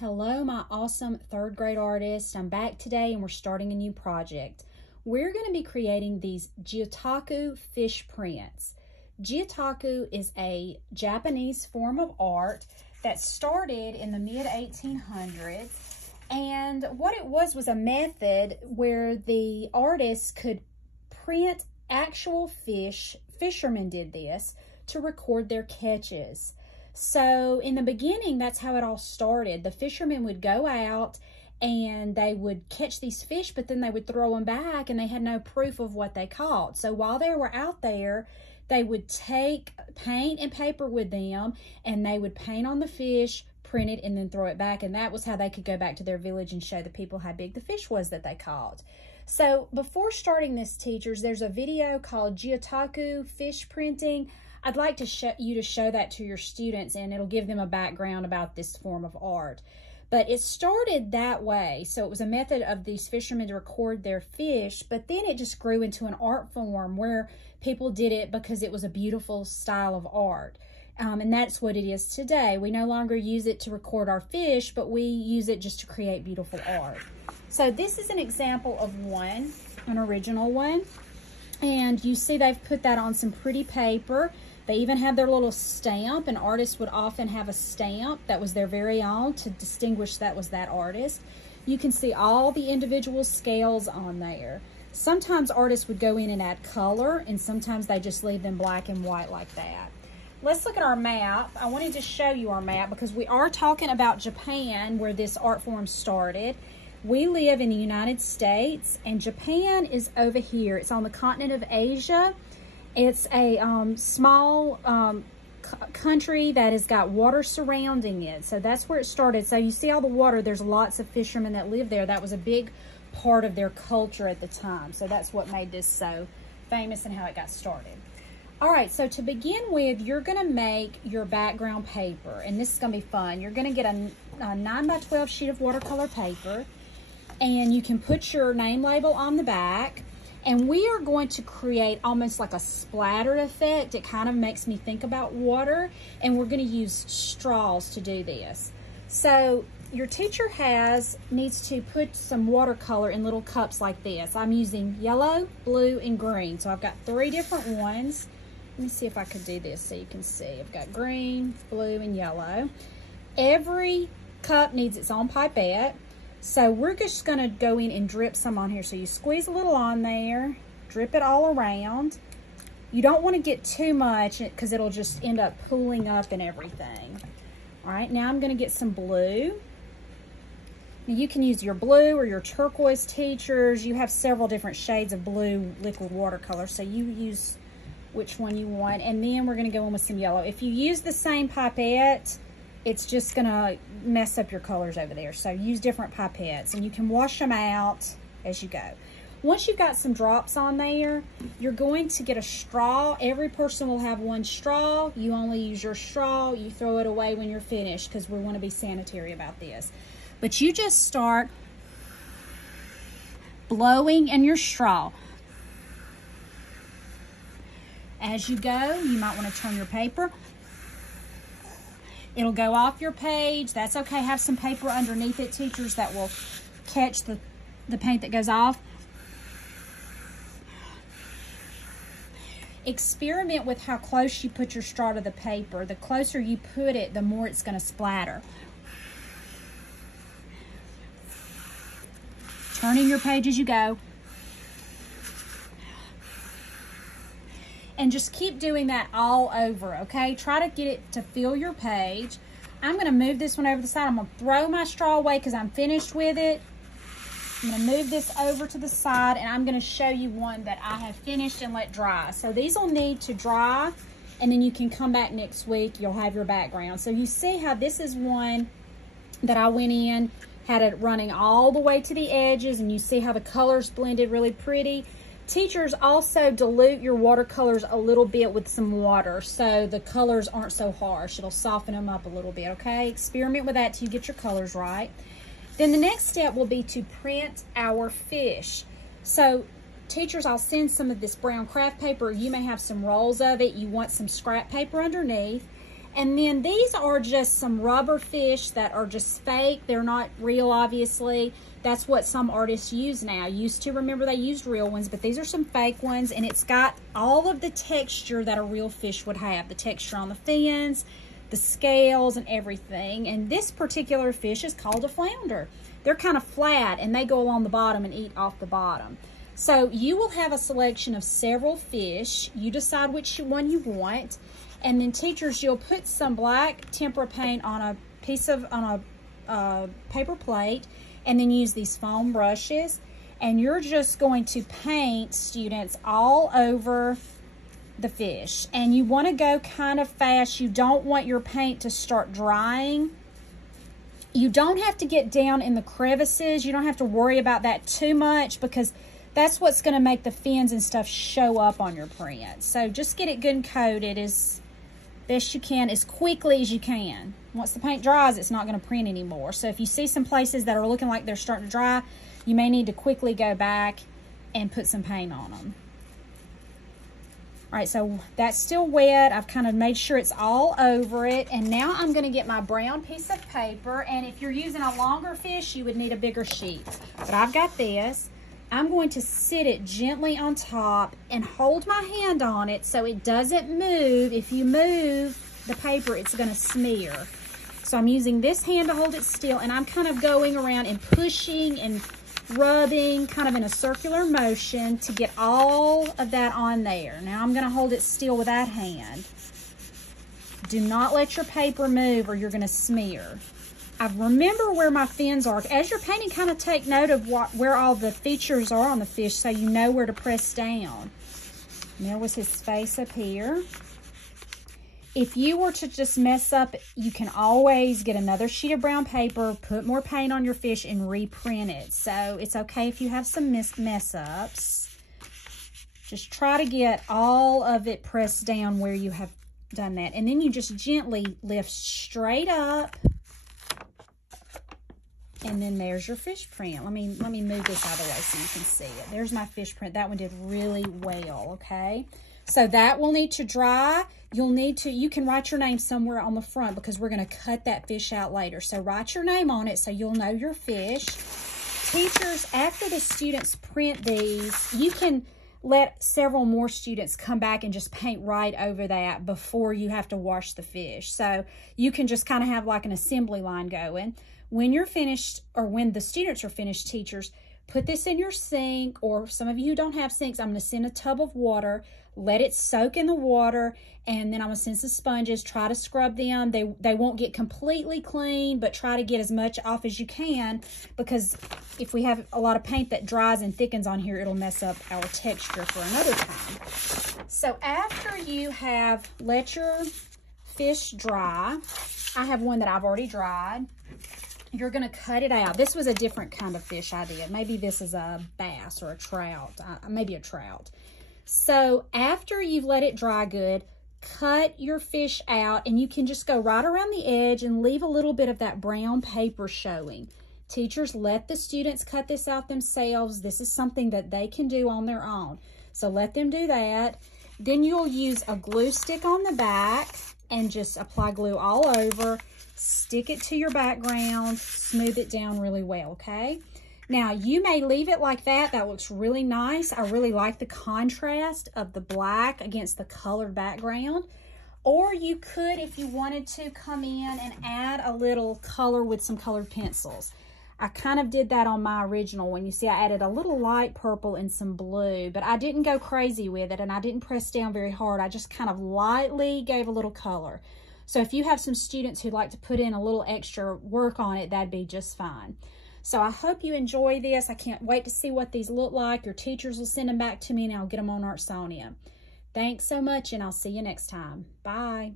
Hello, my awesome third grade artists. I'm back today and we're starting a new project. We're going to be creating these Gyotaku fish prints. Gyotaku is a Japanese form of art that started in the mid-1800s. And what it was a method where the artists could print actual fish. Fishermen did this to record their catches. So in the beginning, that's how it all started. The fishermen would go out and they would catch these fish, but then they would throw them back and they had no proof of what they caught. So while they were out there, they would take paint and paper with them and they would paint on the fish, print it, and then throw it back. And that was how they could go back to their village and show the people how big the fish was that they caught. So before starting this, teachers, there's a video called Gyotaku Fish Printing. I'd like to show that to your students, and it'll give them a background about this form of art. But it started that way. So it was a method of these fishermen to record their fish, but then it just grew into an art form where people did it because it was a beautiful style of art. And that's what it is today. We no longer use it to record our fish, but we use it just to create beautiful art. So this is an example of one, an original one. And you see they've put that on some pretty paper. They even have their little stamp, and artists would often have a stamp that was their very own to distinguish that was that artist. You can see all the individual scales on there. Sometimes artists would go in and add color, and sometimes they just leave them black and white like that. Let's look at our map. I wanted to show you our map because we are talking about Japan, where this art form started. We live in the United States, and Japan is over here. It's on the continent of Asia. It's a small country that has got water surrounding it. So that's where it started. So you see all the water, there's lots of fishermen that live there. That was a big part of their culture at the time. So that's what made this so famous and how it got started. All right, so to begin with, you're gonna make your background paper, and this is gonna be fun. You're gonna get a 9 by 12 sheet of watercolor paper, and you can put your name label on the back. And we are going to create almost like a splatter effect. It kind of makes me think about water. And we're going to use straws to do this. So your teacher needs to put some watercolor in little cups like this. I'm using yellow, blue, and green. So I've got 3 different ones. Let me see if I could do this so you can see. I've got green, blue, and yellow. Every cup needs its own pipette. So we're just gonna go in and drip some on here. So you squeeze a little on there, drip it all around. You don't wanna get too much because it'll just end up pooling up and everything. All right, now I'm gonna get some blue. Now you can use your blue or your turquoise, teachers. You have several different shades of blue liquid watercolor, so you use which one you want. And then we're gonna go in with some yellow. If you use the same pipette, it's just gonna mess up your colors over there. So use different pipettes, and you can wash them out as you go. Once you've got some drops on there, you're going to get a straw. Every person will have one straw. You only use your straw. You throw it away when you're finished because we want to be sanitary about this. But you just start blowing in your straw. As you go, you might want to turn your paper. It'll go off your page. That's okay. Have some paper underneath it, teachers, that will catch the paint that goes off. Experiment with how close you put your straw to the paper. The closer you put it, the more it's going to splatter. Turning your page as you go. And just keep doing that all over, okay? Try to get it to fill your page. I'm gonna move this one over the side. I'm gonna throw my straw away because I'm finished with it. I'm gonna move this over to the side, and I'm gonna show you one that I have finished and let dry. So these will need to dry, and then you can come back next week. You'll have your background. So you see how this is one that I went in, had it running all the way to the edges, and you see how the colors blended really pretty. Teachers, also dilute your watercolors a little bit with some water so the colors aren't so harsh. It'll soften them up a little bit, okay? Experiment with that till you get your colors right. Then the next step will be to print our fish. So teachers, I'll send some of this brown craft paper. You may have some rolls of it. You want some scrap paper underneath. And then these are just some rubber fish that are just fake. They're not real, obviously. That's what some artists use now. Used to, remember, they used real ones, but these are some fake ones, and it's got all of the texture that a real fish would have. The texture on the fins, the scales, and everything. And this particular fish is called a flounder. They're kind of flat, and they go along the bottom and eat off the bottom. So you will have a selection of several fish. You decide which one you want. And then teachers, you'll put some black tempera paint on a piece of, paper plate, and then use these foam brushes. And you're just going to paint, students, all over the fish. And you want to go kind of fast. You don't want your paint to start drying. You don't have to get down in the crevices. You don't have to worry about that too much, because that's what's going to make the fins and stuff show up on your print. So just get it good and coated as best you can, as quickly as you can. Once the paint dries, it's not going to print anymore. So if you see some places that are looking like they're starting to dry, you may need to quickly go back and put some paint on them. All right, so that's still wet. I've kind of made sure it's all over it. And now I'm going to get my brown piece of paper. And if you're using a longer fish, you would need a bigger sheet. But I've got this. I'm going to sit it gently on top and hold my hand on it so it doesn't move. If you move the paper, it's going to smear. So I'm using this hand to hold it still, and I'm kind of going around and pushing and rubbing kind of in a circular motion to get all of that on there. Now I'm going to hold it still with that hand. Do not let your paper move or you're going to smear. I remember where my fins are. As you're painting, kind of take note of where all the features are on the fish so you know where to press down. And there was his face up here. If you were to just mess up, you can always get another sheet of brown paper, put more paint on your fish, and reprint it. So it's okay if you have some mess-ups. Just try to get all of it pressed down where you have done that. And then you just gently lift straight up. And then there's your fish print. Let me move this out of the way so you can see it. There's my fish print. That one did really well, okay? So that will need to dry. You can write your name somewhere on the front because we're going to cut that fish out later. So write your name on it so you'll know your fish. Teachers, after the students print these, you can let several more students come back and just paint right over that before you have to wash the fish. So you can just kind of have like an assembly line going. When you're finished, or when the students are finished, teachers, put this in your sink, or some of you who don't have sinks, I'm going to send a tub of water, let it soak in the water, and then I'm going to send some sponges. Try to scrub them. They won't get completely clean, but try to get as much off as you can, because if we have a lot of paint that dries and thickens on here, it'll mess up our texture for another time. So after you have let your fish dry, I have one that I've already dried. You're going to cut it out. This was a different kind of fish I did. Maybe this is a bass or a trout. Maybe a trout. So after you've let it dry good, cut your fish out, and you can just go right around the edge and leave a little bit of that brown paper showing. Teachers, let the students cut this out themselves. This is something that they can do on their own. So let them do that. Then you'll use a glue stick on the back and just apply glue all over. Stick it to your background, smooth it down really well, okay? Now, you may leave it like that. That looks really nice. I really like the contrast of the black against the colored background. Or you could, if you wanted to, come in and add a little color with some colored pencils. I kind of did that on my original one. You see, I added a little light purple and some blue, but I didn't go crazy with it, and I didn't press down very hard. I just kind of lightly gave a little color. So if you have some students who'd like to put in a little extra work on it, that'd be just fine. So I hope you enjoy this. I can't wait to see what these look like. Your teachers will send them back to me, and I'll get them on Artsonia. Thanks so much, and I'll see you next time. Bye.